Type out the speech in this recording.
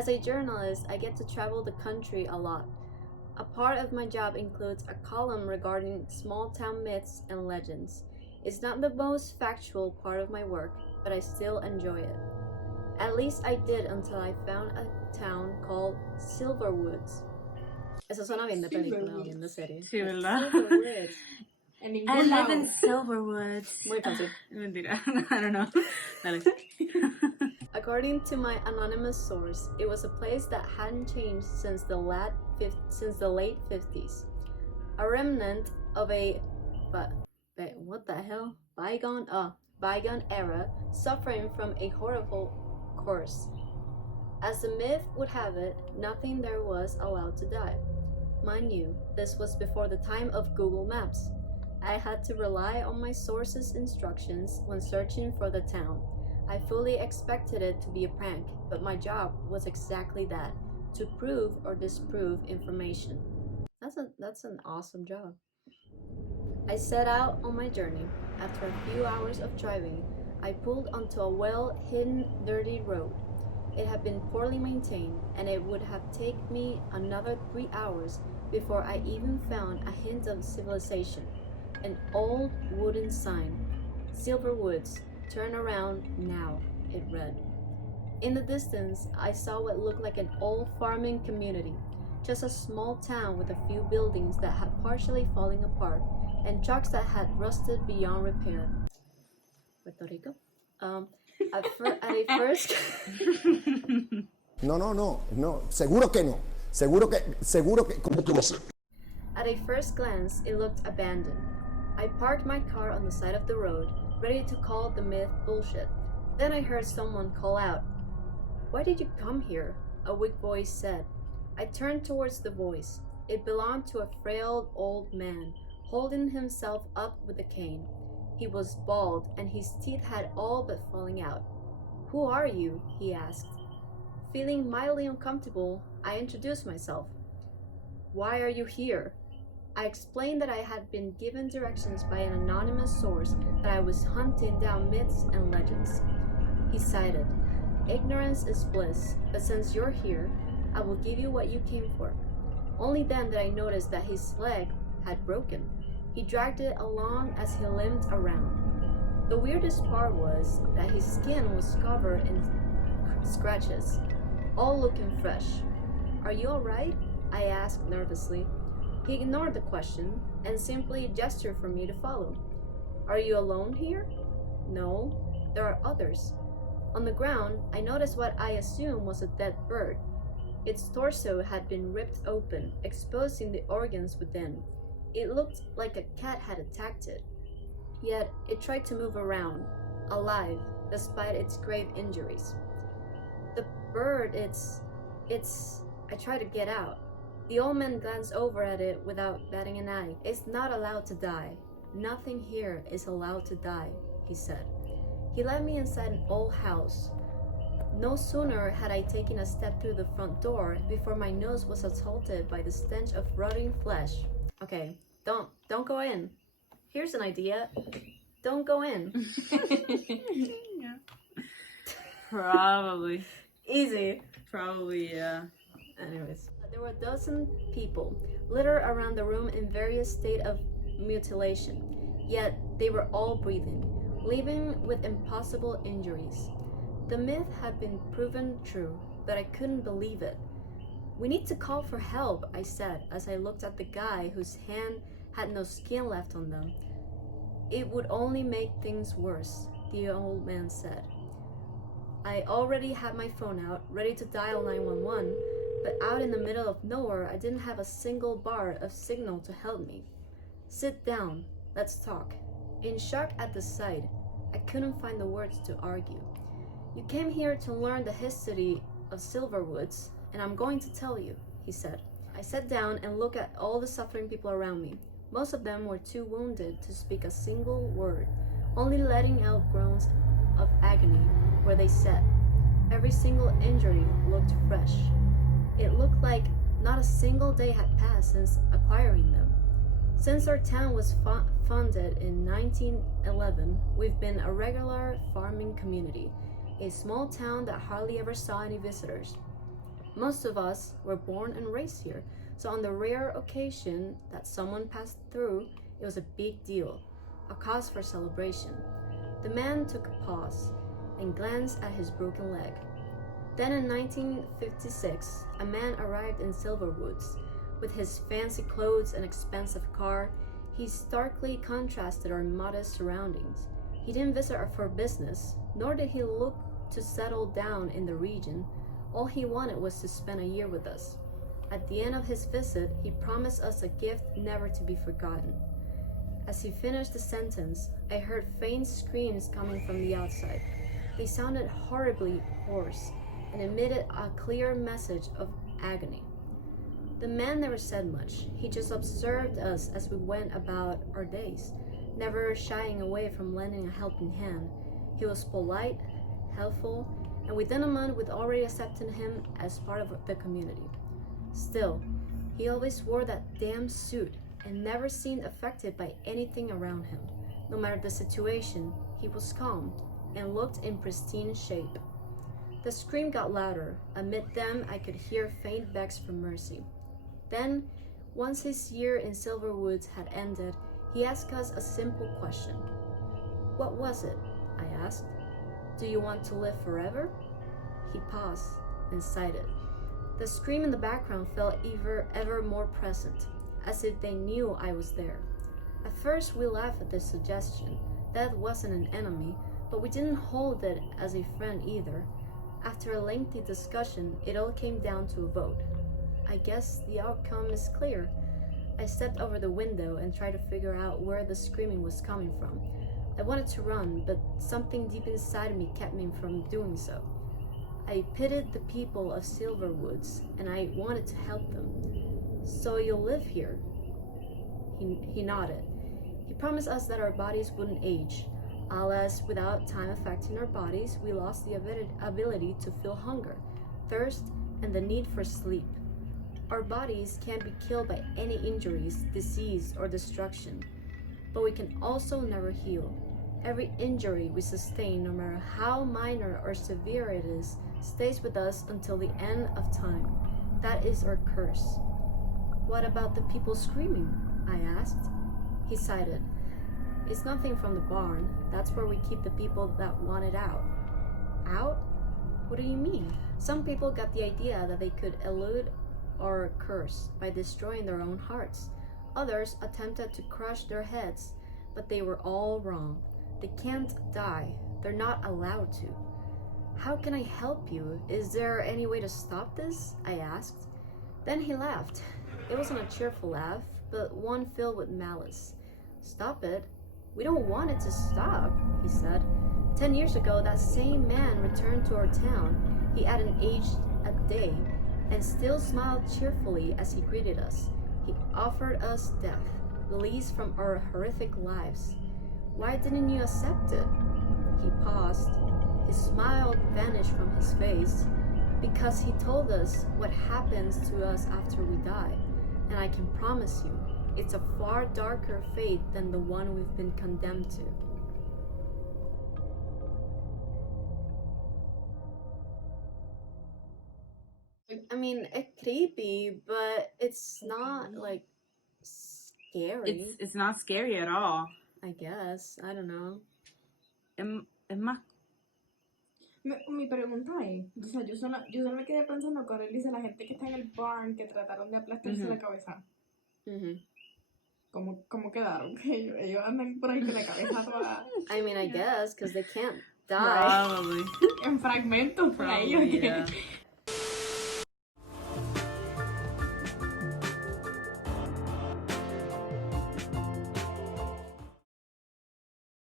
As a journalist, I get to travel the country a lot. A part of my job includes a column regarding small town myths and legends. It's not the most factual part of my work, but I still enjoy it. At least I did until I found a town called Silverwoods. Eso suena bien de película o bien de serie. Sí, ¿verdad? Silverwoods. En I ningún live lado. in Silverwoods. Muy fácil. Mentira. I don't know. Dale. According to my anonymous source, it was a place that hadn't changed since the late 50s. A remnant of a what the hell? Bygone era, suffering from a horrible curse. As the myth would have it, nothing there was allowed to die. Mind you, this was before the time of Google Maps. I had to rely on my source's instructions when searching for the town. I fully expected it to be a prank, but my job was exactly that, to prove or disprove information. That's an awesome job. I set out on my journey. After a few hours of driving, I pulled onto a well-hidden, dirty road. It had been poorly maintained, and it would have taken me another 3 hours before I even found a hint of civilization. An old wooden sign. Silverwoods, turn around now, it read. In the distance, I saw what looked like an old farming community. Just a small town with a few buildings that had partially fallen apart and trucks that had rusted beyond repair. Puerto Rico? At a first... No, seguro que no. Seguro que, ¿cómo que va a ser? At a first glance, it looked abandoned. I parked my car on the side of the road, ready to call the myth bullshit. Then I heard someone call out, "Why did you come here?" a weak voice said. I turned towards the voice. It belonged to a frail old man, holding himself up with a cane. He was bald, and his teeth had all but fallen out. "Who are you?" he asked. Feeling mildly uncomfortable, I introduced myself. "Why are you here?" I explained that I had been given directions by an anonymous source that I was hunting down myths and legends. He sighed. "Ignorance is bliss, but since you're here, I will give you what you came for." Only then did I notice that his leg had broken. He dragged it along as he limped around. The weirdest part was that his skin was covered in scratches, all looking fresh. "Are you alright?" I asked nervously. He ignored the question and simply gestured for me to follow. "Are you alone here?" "No, there are others." On the ground, I noticed what I assumed was a dead bird. Its torso had been ripped open, exposing the organs within. It looked like a cat had attacked it. Yet, it tried to move around, alive, despite its grave injuries. "The bird, it's... I tried to get out." The old man glanced over at it without batting an eye. "It's not allowed to die. Nothing here is allowed to die," he said. He led me inside an old house. No sooner had I taken a step through the front door before my nose was assaulted by the stench of rotting flesh. Okay, don't go in. Here's an idea. Don't go in. Yeah. Probably. Easy. Probably, yeah. Anyways, there were a dozen people littered around the room in various state of mutilation, yet they were all breathing, living with impossible injuries. The myth had been proven true, but I couldn't believe it. "We need to call for help," I said as I looked at the guy whose hand had no skin left on them. "It would only make things worse," the old man said. I already had my phone out, ready to dial 911, but out in the middle of nowhere, I didn't have a single bar of signal to help me. "Sit down, let's talk." In shock at the sight, I couldn't find the words to argue. "You came here to learn the history of Silverwoods, and I'm going to tell you," he said. I sat down and looked at all the suffering people around me. Most of them were too wounded to speak a single word, only letting out groans of agony where they sat. Every single injury looked fresh. It looked like not a single day had passed since acquiring them. Since our town was founded in 1911, we've been a regular farming community, a small town that hardly ever saw any visitors. Most of us were born and raised here, so on the rare occasion that someone passed through, it was a big deal, a cause for celebration. The man took a pause and glanced at his broken leg. Then in 1956, a man arrived in Silverwoods. With his fancy clothes and expensive car, he starkly contrasted our modest surroundings. He didn't visit for business, nor did he look to settle down in the region. All he wanted was to spend a year with us. At the end of his visit, he promised us a gift never to be forgotten. As he finished the sentence, I heard faint screams coming from the outside. They sounded horribly hoarse and emitted a clear message of agony. The man never said much. He just observed us as we went about our days, never shying away from lending a helping hand. He was polite, helpful, and within a month we'd already accepted him as part of the community. Still, he always wore that damn suit and never seemed affected by anything around him. No matter the situation, he was calm and looked in pristine shape. The scream got louder. Amid them, I could hear faint begs for mercy. Then, once his year in Silverwoods had ended, he asked us a simple question. "What was it?" I asked. "Do you want to live forever?" He paused and sighed. The scream in the background felt ever more present, as if they knew I was there. At first, we laughed at this suggestion. Death wasn't an enemy, but we didn't hold it as a friend either. After a lengthy discussion, it all came down to a vote. I guess the outcome is clear. I stepped over the window and tried to figure out where the screaming was coming from. I wanted to run, but something deep inside me kept me from doing so. I pitied the people of Silverwoods, and I wanted to help them. "So you'll live here?" He nodded. He promised us that our bodies wouldn't age. Alas, without time affecting our bodies, we lost the ability to feel hunger, thirst, and the need for sleep. Our bodies can't be killed by any injuries, disease, or destruction, but we can also never heal. Every injury we sustain, no matter how minor or severe it is, stays with us until the end of time. That is our curse. "What about the people screaming?" I asked. He sighed. "It's nothing from the barn. That's where we keep the people that want it out." "Out? What do you mean?" "Some people got the idea that they could elude our curse by destroying their own hearts. Others attempted to crush their heads, but they were all wrong. They can't die. They're not allowed to." "How can I help you? Is there any way to stop this?" I asked. Then he laughed. It wasn't a cheerful laugh, but one filled with malice. "Stop it? We don't want it to stop," he said. 10 years ago, that same man returned to our town. He hadn't aged a day and still smiled cheerfully as he greeted us. He offered us death, release from our horrific lives. "Why didn't you accept it?" He paused. His smile vanished from his face. "Because he told us what happens to us after we die. And I can promise you, it's a far darker fate than the one we've been condemned to." I mean, it's creepy, but it's not like scary. It's not scary at all. I guess. I don't know. Es más. Mi pregunta es, o sea, yo solo me quedé pensando cuando él dice la gente que está en el barn que trataron de aplastarse la cabeza. ¿Cómo quedaron? Que ellos andan por ahí con la cabeza toda I mean, I guess, because they can't die. Probably. en fragmentos por ahí. Probably, yeah.